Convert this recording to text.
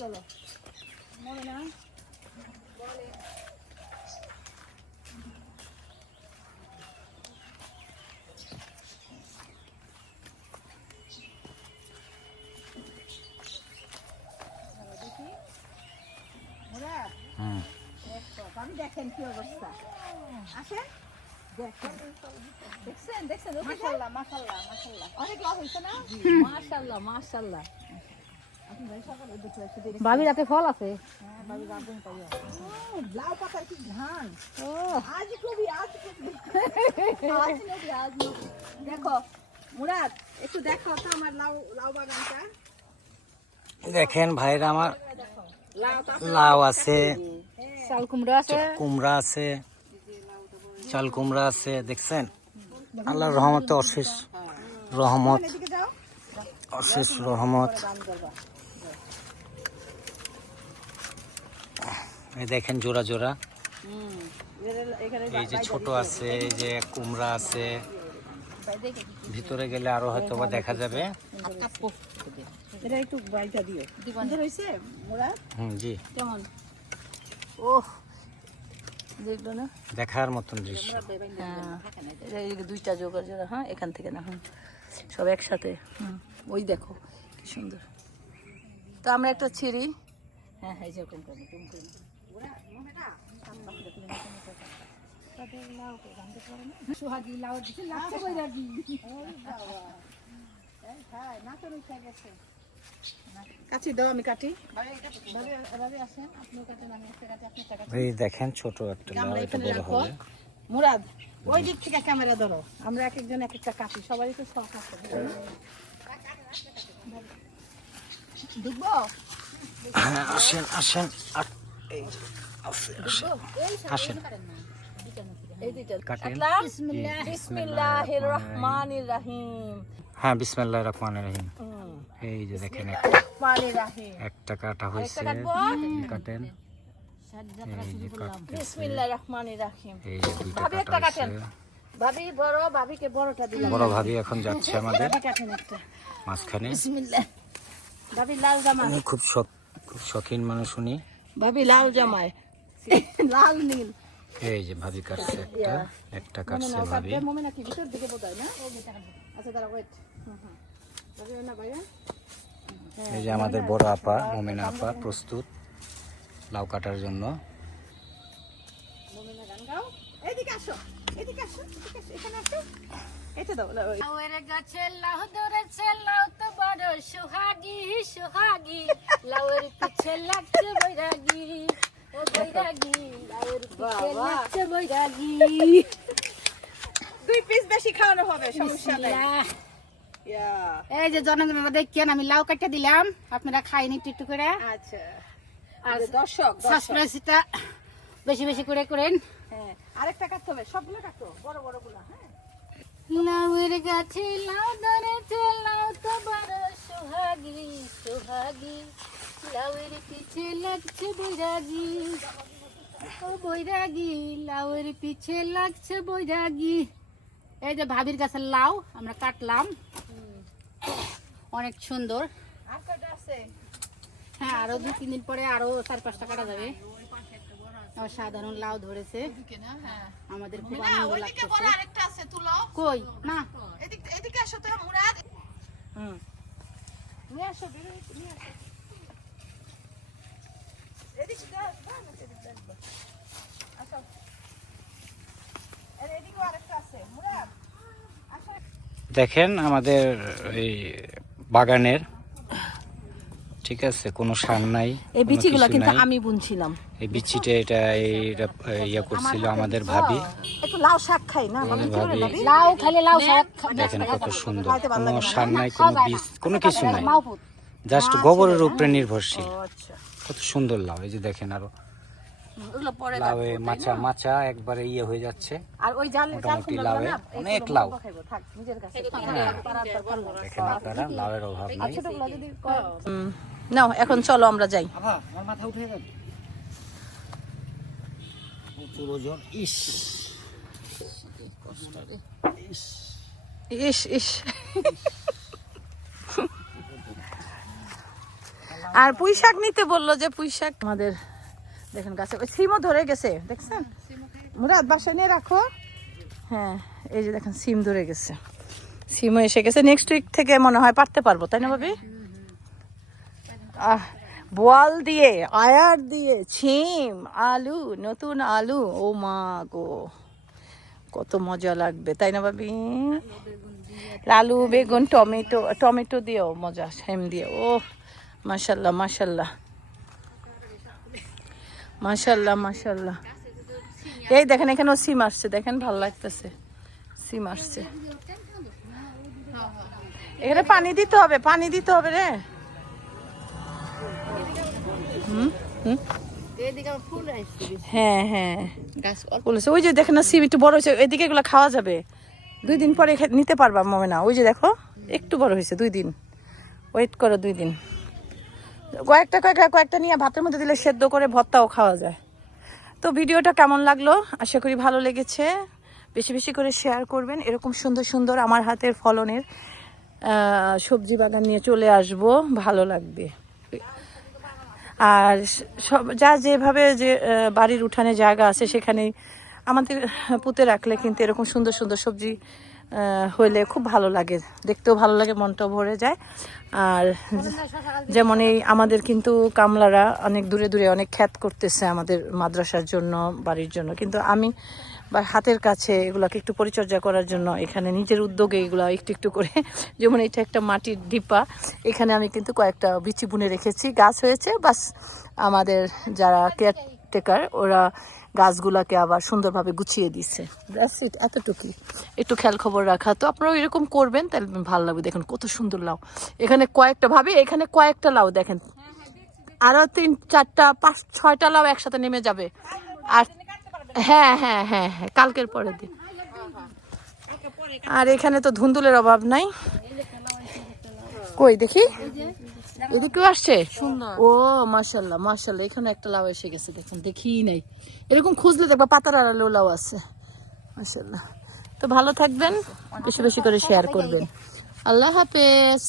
চলো। মনে না? বলে। আমি দেখেন কি অবস্থা। আসেন দেখেন। দেখছেন? দেখছেন? মাশাল্লাহ মাশাল্লাহ মাশাল্লাহ অনেক লাভ হয়েছে না? মাশাল্লাহ মাশাল্লাহ ভাবি রাতে ফল আছে? হ্যাঁ ভাবি রাখবেন তাই ও, লাউ পাতার কি ঘ্রাণ? ও। আজ কবি আজ কবি। আজ নবী আজ নবী। দেখো মুরাদ একটু দেখো তো আমার লাউ লাউ বাগানটা। দেখেন ভাইরা আমার লাউ আছে চাল কুমড়া আছে। কুমড়া আছে চাল কুমড়া আছে দেখছেন? আল্লাহর রহমতে অশেষ রহমত অশেষ রহমত দান করবা এই দেখেন জোড়া জোড়া। হুম এখানে- এখানে এই যে ছোট আছে এই যে কুমড়া আছে। ভিতরে গেলে আরও হয়তো বা দেখা যাবে। এটা একটু বাইটা দিও। সুন্দর হয়েছে মুরাদ হুম জি। কেমন ও দেখল না? দেখার মতন দৃশ্য। হ্যাঁ। এটা এই দুইটা জোগাড় জোড়া হ্যাঁ এখান থেকে না হুম সব একসাথে হুম ওই দেখো কি সুন্দর। তো আমরা একটা ছিঁড়ি। হ্যাঁ হ্যাঁ দেখেন ছোট একটা লাউ আমরা এটা এখানে বড় হবে। মুরাদ ওই দিক থেকে ক্যামেরা ধরো। আমরা এক একজন এক একটা কাটি সবারই তো শখ আছে। ডুববো হ্যাঁ, আসেন আসেন আ- এই আসেন। হ্যাঁ বিসমিল্লাহ। রহমান রহিম। এই যে দেখেন একটা। একটা কাটা হয়েছে। কাটেন। বড় ভাবি এখন যাচ্ছে আমাদের। মাঝখানে। ভাবি লাল জামা। খুব শখ খুব শখিন মানুষ উনি। ভাবি লাল জামায় লাল নীল। এই যে ভাবি কাটছে একটা একটা কাটছে ভাবি। নাকি ভিতর দিকে বোধহয় না? আচ্ছা দাঁড়া ওয়েট ভাবি না বাইরে? এই যে আমাদের বড় আপা মোমেনা আপা প্রস্তুত লাউ কাটার জন্য। মমিনা গান গাও। এদিকে আসো। এদিকে আসো এদিকে আসো এখানে আসো। এটা দাও লাউয়ের গাছে লাউ ধরেছে লাউ তো বড় সুহাগী সুহাগী। লাউয়ের পিছে লাগছে বৈরাগী ও বৈরাগী। লাউয়ের পিছে লাগছে বৈরাগী। দুই পিস বেশি খাওয়ানো হবে সমস্যা নাই। এই যে জনগণরা দেখেন আমি লাউ কাটতে দিলাম। আপনারা খাইনি একটু একটু করে। আচ্ছা। আর দর্শক দর্শক। সাবস্ক্রাইবটা বেশি বেশি করে করেন। হ্যাঁ আরেকটা কাটতে হবে সবগুলো কাটো বড় বড়গুলো হ্যাঁ গাছে লাউ ধরেছে লাউ তো বড় সোহাগী সোহাগী। লাউয়ের পিছে লাগছে বৈরাগী ও বৈরাগী লাউয়ের পিছে লাগছে বৈরাগী। এই যে ভাবির গাছের লাউ আমরা কাটলাম। অনেক সুন্দর। হ্যাঁ আরও দু তিন দিন পরে আরও চার পাঁচটা কাটা যাবে। আমার সাধারণ লাউ ধরেছে। আমাদের খুব আনন্দ তুলো কই? না এদিকে আসো তো মুরাদ। হুম। নিয়ে আসো বেরো নিয়ে আসো। এদিকে দাও দাও না এদিকে দাও আসো। আরে আরেকটা আছে মুরাদ। আসো। দেখেন আমাদের এই বাগানের ঠিক আছে কোনো সার নাই এই বিচিগুলো কিন্তু। আমি বুনছিলাম। এই বিচিটা এটা এটা ইয়ে করছিল আমাদের ভাবি। একটু লাউ শাক খাই না আমাদের ভাবি। লাউ খেলে লাউ শাক দেখেন কত সুন্দর। কোনো সার নাই কোনো বীজ কোনো কিছু নাই। জাস্ট গোবরের উপরে নির্ভরশীল। আচ্ছা। কত সুন্দর লাউ এই যে দেখেন আরও। ওগুলো পরে লাউয়ে মাচা মাচা একবারে ইয়ে হয়ে যাচ্ছে। আর ওই জাল লাউয়ে অনেক লাউ। থাক নিজের কাছে। দেখেন আপনারা লাউয়ের অভাব নাই। নাও এখন চলো আমরা যাই। আমার মাথা উঠে যাবে প্রচুর ওজন। ইস। ইস। ইস আর পুঁই শাক নিতে বলল যে পুঁই শাক আমাদের দেখেন গাছে ওই সিমও ধরে গেছে দেখছেন? মুরাদ বাসায় নিয়ে রাখো। হ্যাঁ এই যে দেখেন সিম ধরে গেছে। সিমও এসে গেছে। নেক্সট উইক থেকে মনে হয় পারতে পারব তাই না ভাবি? আহ বোয়াল দিয়ে আয়ার দিয়ে ছিম আলু নতুন আলু। ও মা গো কত মজা লাগবে তাই না ভাবি? লালু বেগুন টমেটো টমেটো দিয়েও মজা সেম দিয়ে ও মাশাল্লাহ মাশাল্লাহ। মাশাল্লাহ মাশাল্লাহ এই দেখেন, এখানেও সিম আসছে, দেখেন, ভালো লাগতেছে। সিম আসছে। এখানে পানি দিতে হবে, পানি দিতে হবে রে। হ্যাঁ হ্যাঁ। ওই যে সিম একটু হয়েছে এগুলো খাওয়া যাবে। দুই দিন পরে নিতে মনে না ওই যে দেখো, একটু বড় হয়েছে, দুই দিন। ওয়েট করো দুই দিন। কয়েকটা কয়েকটা কয়েকটা নিয়ে ভাতের মধ্যে দিলে সেদ্ধ করে ভর্তাও খাওয়া যায়। তো ভিডিওটা কেমন লাগল? আশা করি ভালো লেগেছে। বেশি বেশি করে শেয়ার করবেন। এরকম সুন্দর সুন্দর আমার হাতের ফলনের সবজি বাগান নিয়ে চলে আসব। ভালো লাগবে। আর সব, যা যেভাবে যে বাড়ির উঠানে জায়গা আছে সেখানে আমাদের পুঁতে রাখলে কিন্তু এরকম সুন্দর সুন্দর সবজি হইলে খুব ভালো লাগে। দেখতেও ভালো লাগে, মনটাও ভরে যায়। আর যেমন এই আমাদের কিন্তু কামলারা অনেক দূরে দূরে অনেক খ্যাত করতেছে আমাদের মাদ্রাসার জন্য, বাড়ির জন্য। কিন্তু আমি বা হাতের কাছে এগুলাকে একটু পরিচর্যা করার জন্য এখানে নিজের উদ্যোগে এগুলো একটু একটু করে, যেমন এটা একটা মাটির ডিপা। এখানে আমি কিন্তু কয়েকটা বিচি বুনে রেখেছি। গাছ হয়েছে, বাস আমাদের যারা কেয়ারটেকার ওরা গাছগুলাকে আবার সুন্দরভাবে গুছিয়ে দিচ্ছে দ্যাটস এতটুকুই। একটু খেয়াল খবর রাখা। তো আপনারাও এরকম করবেন, তাহলে ভালো লাগবে। দেখুন, কত সুন্দর লাউ। এখানে কয়েকটা, ভাবে, এখানে কয়েকটা লাউ দেখেন। আরও তিন, চারটা, পাঁচ, ছয়টা লাউ একসাথে নেমে যাবে। আর হ্যাঁ হ্যাঁ হ্যাঁ হ্যাঁ কালকের পরের দিন। আর এখানে তো ধুন্দুলের অভাব নাই। কই, দেখি? এদিকেও আসছে? ও মাশাল্লাহ মাশাল্লাহ এখানে একটা লাউ এসে গেছে দেখুন দেখি নাই। এরকম খুঁজলে দেখবা পাতার আড়ালেও লাউ আছে মাশাল্লাহ তো ভালো থাকবেন বেশি বেশি করে শেয়ার করবেন। আল্লাহ হাফেজ।